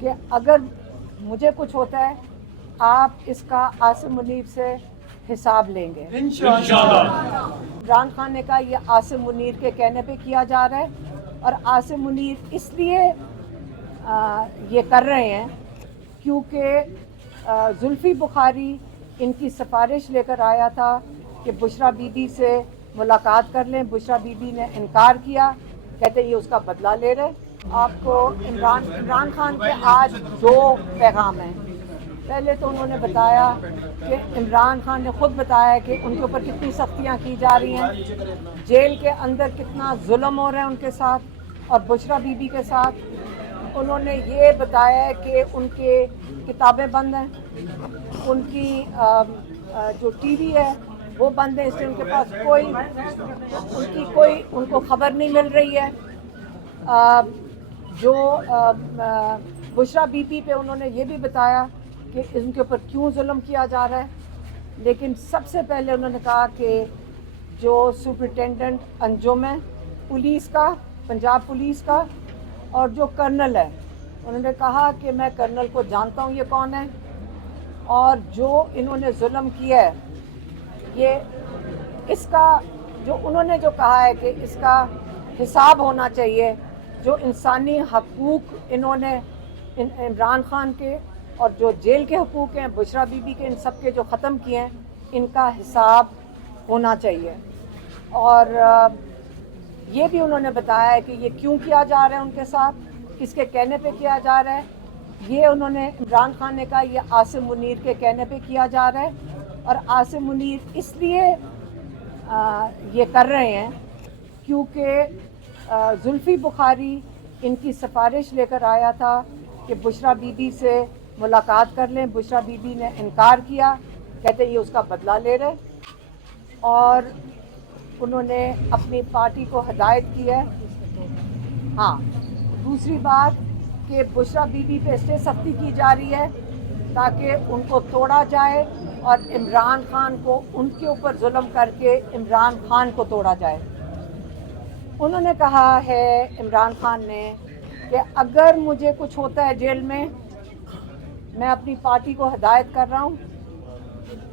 کہ اگر مجھے کچھ ہوتا ہے آپ اس کا عاصم منیر سے حساب لیں گے انشاءاللہ۔ عمران خان نے کہا یہ عاصم منیر کے کہنے پہ کیا جا رہا ہے، اور عاصم منیر اس لیے یہ کر رہے ہیں کیونکہ زلفی بخاری ان کی سفارش لے کر آیا تھا کہ بشریٰ بی بی سے ملاقات کر لیں۔ بشریٰ بی بی نے انکار کیا، کہتے یہ اس کا بدلہ لے رہے۔ آپ کو عمران خان کے آج دو پیغام ہیں۔ پہلے تو انہوں نے بتایا کہ عمران خان نے خود بتایا کہ ان کے اوپر کتنی سختیاں کی جا رہی ہیں، جیل کے اندر کتنا ظلم ہو رہا ہے ان کے ساتھ اور بشریٰ بی بی کے ساتھ۔ انہوں نے یہ بتایا ہے کہ ان کے کتابیں بند ہیں، ان کی جو ٹی وی ہے وہ بند ہے، اس لیے ان کے پاس کوئی ان کو خبر نہیں مل رہی ہے۔ جو بشریٰ بی بی پہ انہوں نے یہ بھی بتایا کہ ان کے اوپر کیوں ظلم کیا جا رہا ہے، لیکن سب سے پہلے انہوں نے کہا کہ جو سپرنٹینڈنٹ انجم ہے پولیس کا، پنجاب پولیس کا، اور جو کرنل ہے، انہوں نے کہا کہ میں کرنل کو جانتا ہوں یہ کون ہے، اور جو انہوں نے ظلم کیا ہے یہ اس کا جو انہوں نے جو کہا ہے کہ اس کا حساب ہونا چاہیے۔ جو انسانی حقوق انہوں نے عمران خان کے اور جو جیل کے حقوق ہیں بشریٰ بی بی کے، ان سب کے جو ختم کیے ہیں، ان کا حساب ہونا چاہیے۔ اور یہ بھی انہوں نے بتایا ہے کہ یہ کیوں کیا جا رہا ہے ان کے ساتھ، کس کے کہنے پہ کیا جا رہا ہے۔ یہ انہوں نے عمران خان نے کہا یہ عاصم منیر کے کہنے پہ کیا جا رہا ہے، اور عاصم منیر اس لیے یہ کر رہے ہیں کیونکہ زلفی بخاری ان کی سفارش لے کر آیا تھا کہ بشریٰ بی بی سے ملاقات کر لیں۔ بشریٰ بی بی نے انکار کیا، کہتے یہ اس کا بدلہ لے رہے، اور انہوں نے اپنی پارٹی کو ہدایت کی ہے۔ ہاں، دوسری بات کہ بشریٰ بی بی پہ اس لیے سختی کی جا رہی ہے تاکہ ان کو توڑا جائے اور عمران خان کو ان کے اوپر ظلم کر کے عمران خان کو توڑا جائے۔ انہوں نے کہا ہے عمران خان نے کہ اگر مجھے کچھ ہوتا ہے جیل میں اپنی پارٹی کو ہدایت کر رہا ہوں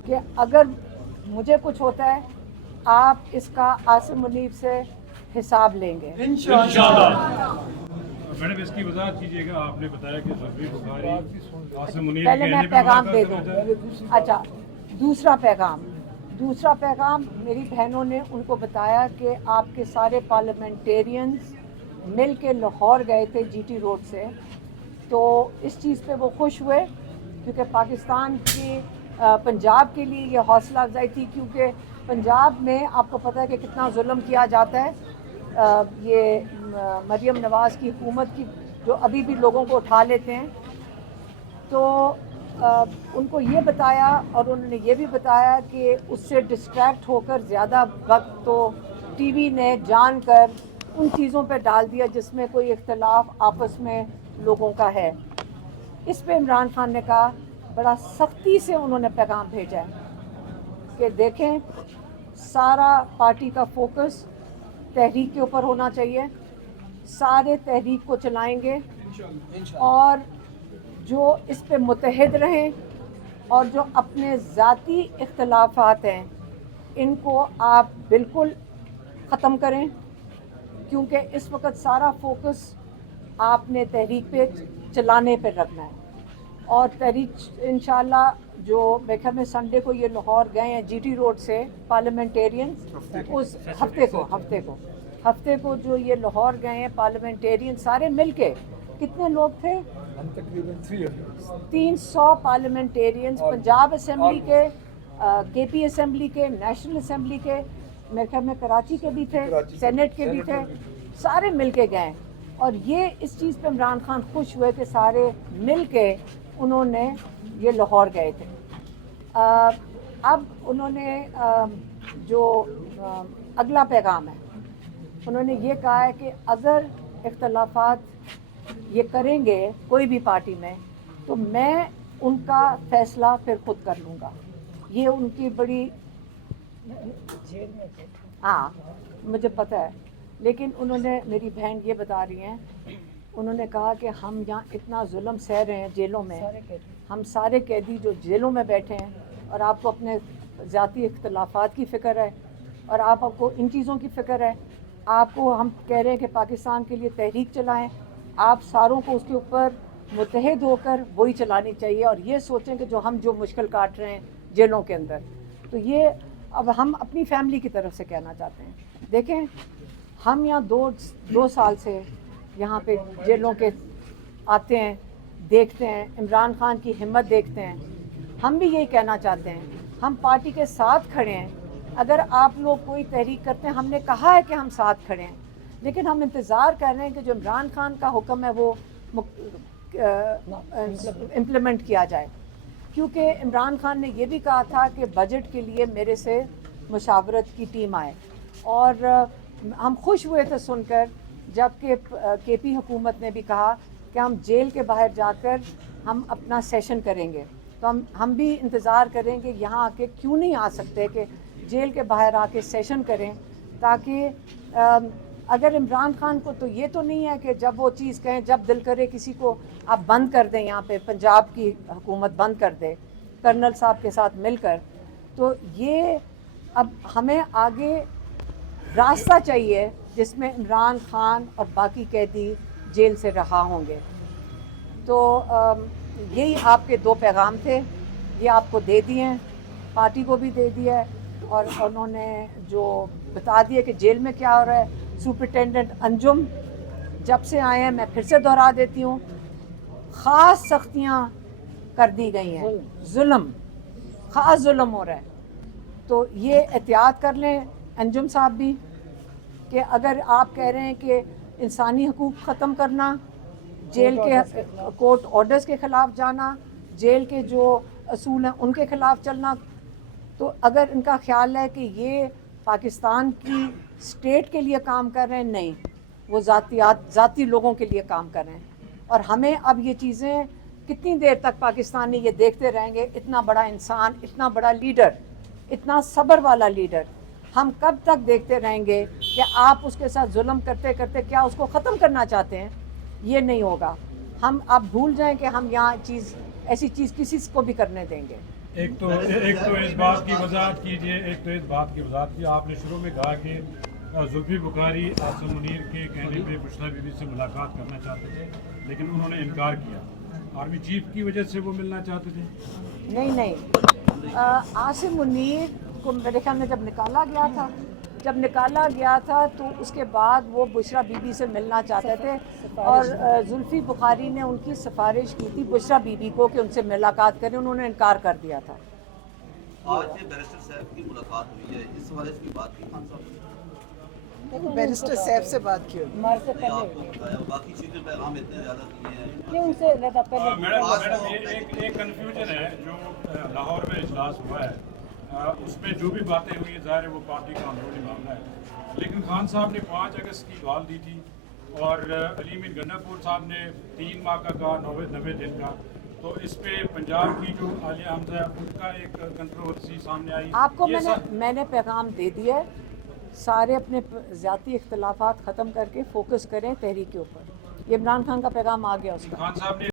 کہ اگر مجھے کچھ ہوتا ہے آپ اس کا عاصم منیر سے حساب لیں گے انشاءاللہ۔ میڈم اس کی وضاحت کیجیے گا، آپ نے بتایا کہ زلفی بخاری عاصم منیر پہلے میں پیغام دے دوں۔ اچھا، دوسرا پیغام میری بہنوں نے ان کو بتایا کہ آپ کے سارے پارلیمنٹیرینز مل کے لاہور گئے تھے جی ٹی روڈ سے، تو اس چیز پہ وہ خوش ہوئے کیونکہ پاکستان کی پنجاب کے لیے یہ حوصلہ افزائی تھی، کیونکہ پنجاب میں آپ کو پتہ ہے کہ کتنا ظلم کیا جاتا ہے۔ یہ مریم نواز کی حکومت کی جو ابھی بھی لوگوں کو اٹھا لیتے ہیں، تو ان کو یہ بتایا، اور انہوں نے یہ بھی بتایا کہ اس سے ڈسٹریکٹ ہو کر زیادہ وقت تو ٹی وی نے جان کر ان چیزوں پہ ڈال دیا جس میں کوئی اختلاف آپس میں لوگوں کا ہے۔ اس پہ عمران خان نے کہا، بڑا سختی سے انہوں نے پیغام بھیجا ہے کہ دیکھیں سارا پارٹی کا فوکس تحریک کے اوپر ہونا چاہیے، سارے تحریک کو چلائیں گے، اور جو اس پہ متحد رہیں، اور جو اپنے ذاتی اختلافات ہیں ان کو آپ بالکل ختم کریں، کیونکہ اس وقت سارا فوکس آپ نے تحریک پہ چلانے پہ رکھنا ہے۔ اور تحریک انشاءاللہ جو میرے خیال میں سنڈے کو یہ لاہور گئے ہیں جی ٹی روڈ سے پارلیمنٹیرینز، اس ہفتے کو جو یہ لاہور گئے ہیں پارلیمنٹیرین سارے مل کے، کتنے لوگ تھے؟ تقریباً 300 پارلیمنٹیرینز، پنجاب اسمبلی کے، کے پی اسمبلی کے، نیشنل اسمبلی کے، میرے خیال میں کراچی کے بھی تھے، سینٹ کے بھی تھے، سارے مل کے گئے۔ اور یہ اس چیز پہ عمران خان خوش ہوئے کہ سارے مل کے انہوں نے یہ لاہور گئے تھے۔ اب انہوں نے جو اگلا پیغام ہے، انہوں نے یہ کہا ہے کہ اگر اختلافات یہ کریں گے کوئی بھی پارٹی میں تو میں ان کا فیصلہ پھر خود کر لوں گا۔ یہ ان کی بڑی، ہاں مجھے پتہ ہے، لیکن انہوں نے، میری بہن یہ بتا رہی ہیں انہوں نے کہا کہ ہم یہاں اتنا ظلم سہ رہے ہیں جیلوں میں، ہم سارے قیدی جو جیلوں میں بیٹھے ہیں، اور آپ کو اپنے ذاتی اختلافات کی فکر ہے اور آپ کو ان چیزوں کی فکر ہے، آپ کو ہم کہہ رہے ہیں کہ پاکستان کے لیے تحریک چلائیں، آپ ساروں کو اس کے اوپر متحد ہو کر وہی چلانی چاہیے، اور یہ سوچیں کہ جو مشکل کاٹ رہے ہیں جیلوں کے اندر، تو یہ اب ہم اپنی فیملی کی طرف سے کہنا چاہتے ہیں۔ دیکھیں، ہم یہاں دو سال سے یہاں پہ جیلوں کے آتے ہیں، دیکھتے ہیں عمران خان کی ہمت دیکھتے ہیں، ہم بھی یہی کہنا چاہتے ہیں، ہم پارٹی کے ساتھ کھڑے ہیں۔ اگر آپ لوگ کوئی تحریک کرتے ہیں، ہم نے کہا ہے کہ ہم ساتھ کھڑے ہیں، لیکن ہم انتظار کر رہے ہیں کہ جو عمران خان کا حکم ہے وہ امپلیمنٹ کیا جائے، کیونکہ عمران خان نے یہ بھی کہا تھا کہ بجٹ کے لیے میرے سے مشاورت کی ٹیم آئے، اور ہم خوش ہوئے تھے سن کر جب کہ کے پی حکومت نے بھی کہا کہ ہم جیل کے باہر جا کر ہم اپنا سیشن کریں گے، تو ہم بھی انتظار کریں کہ یہاں آ کے کیوں نہیں آ سکتے کہ جیل کے باہر آ کے سیشن کریں، تاکہ اگر عمران خان کو تو یہ تو نہیں ہے کہ جب وہ چیز کہیں، جب دل کرے کسی کو آپ بند کر دیں، یہاں پہ پنجاب کی حکومت بند کر دے کرنل صاحب کے ساتھ مل کر، تو یہ اب ہمیں آگے راستہ چاہیے جس میں عمران خان اور باقی قیدی جیل سے رہا ہوں گے۔ تو یہی آپ کے 2 پیغام تھے، یہ آپ کو دے دیے ہیں، پارٹی کو بھی دے دیا ہے، اور انہوں نے جو بتا دیا کہ جیل میں کیا ہو رہا ہے۔ سپرنٹینڈنٹ انجم جب سے آئے ہیں، میں پھر سے دہرا دیتی ہوں، خاص سختیاں کر دی گئی ہیں، خاص ظلم ہو رہا ہے، تو یہ احتیاط کر لیں انجم صاحب بھی، کہ اگر آپ کہہ رہے ہیں کہ انسانی حقوق ختم کرنا، جیل کے کورٹ آرڈرز کے خلاف جانا، جیل کے جو اصول ہیں ان کے خلاف چلنا، تو اگر ان کا خیال ہے کہ یہ پاکستان کی اسٹیٹ کے لیے کام کر رہے ہیں، نہیں، وہ ذاتی لوگوں کے لیے کام کر رہے ہیں، اور ہمیں اب یہ چیزیں کتنی دیر تک پاکستانی یہ دیکھتے رہیں گے؟ اتنا بڑا انسان، اتنا بڑا لیڈر، اتنا صبر والا لیڈر، ہم کب تک دیکھتے رہیں گے کہ آپ اس کے ساتھ ظلم کرتے کرتے کیا اس کو ختم کرنا چاہتے ہیں؟ یہ نہیں ہوگا۔ ہم آپ بھول جائیں کہ ہم یہاں ایسی چیز کسی کو بھی کرنے دیں گے۔ ایک تو اس بات کی وضاحت کیجیے، آپ نے شروع میں کہا کہ زلفی بخاری عاصم منیر کے کہنے پہ بشریٰ بی بی سے ملاقات کرنا چاہتے تھے، لیکن انہوں نے انکار کیا، آرمی چیف کی وجہ سے وہ ملنا چاہتے تھے؟ نہیں، عاصم منیر کو میرے خیال میں جب نکالا گیا تھا تو اس کے بعد وہ بشریٰ بی بی سے ملنا چاہتے تھے، اور زلفی بخاری نے ان کی سفارش کی تھی بشریٰ بی بی کو کہ ان سے ملاقات کریں، انہوں نے انکار کر دیا تھا۔ آج بیرسٹر صاحب کی ملاقات ہوئی ہے، اس حوالے سے بات کی خان صاحب نے؟ بیرسٹر صاحب سے بات کی ہوگی۔ نہیں، آپ کو بتایا، باقی چیزیں پیغام اتنے زیادہ کیے ہیں۔ میڈم ایک کنفیوژن ہے جو لاہور میں اجلاس ہوا ہے، اس میں جو بھی باتیں ہوئی ہیں ظاہر ہے وہ پارٹی کا اندرونی معاملہ ہے، لیکن خان صاحب نے 5 اگست کی کال دی تھی، اور علی امین گنڈا پور صاحب نے 3 ماہ کا کہا، 90 دن کا، تو اس پہ پنجاب کی جو عالیہ حمزہ ہے ان کا ایک کنٹروورسی سامنے آئی۔ آپ کو میں نے پیغام دے دیا ہے، سارے اپنے ذاتی اختلافات ختم کر کے فوکس کریں تحریک کے اوپر۔ یہ عمران خان کا پیغام آ گیا اس کا۔ خان صاحب نے